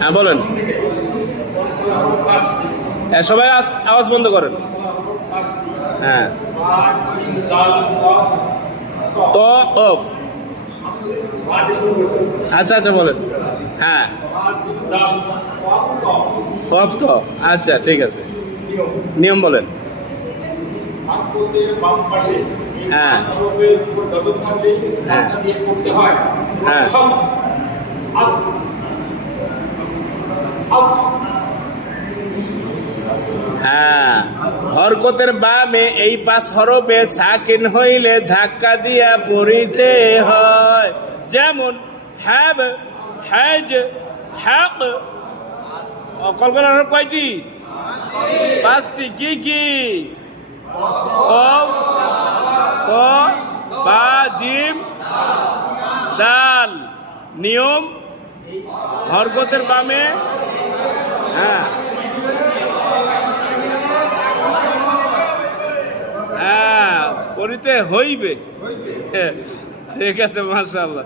হ্যাঁ বলেন। সবাই আওয়াজ বন্ধ করেন। হ্যাঁ ত কফ। আচ্ছা আচ্ছা বলেন। হ্যাঁ কফ তো আচ্ছা ঠিক আছে। নিয়ম বলেন। হ্যাঁ হ্যাঁ হ্যাঁ হরকতের বামে এই 5 হরফে সাকিন হইলে ধাক্কা দিয়া পড়িতে হয়। যেমন হ্যাব, হ্যাজ, হ্যাক। কলকাতার হরফ কয়টি? 5টি। কি কি? কফ, ক, বা, জিম, দাল। নিয়ম হরকতের বামে হ্যাঁ হ্যাঁ পড়িতে হইবে। ঠিক আছে মাশাআল্লাহ।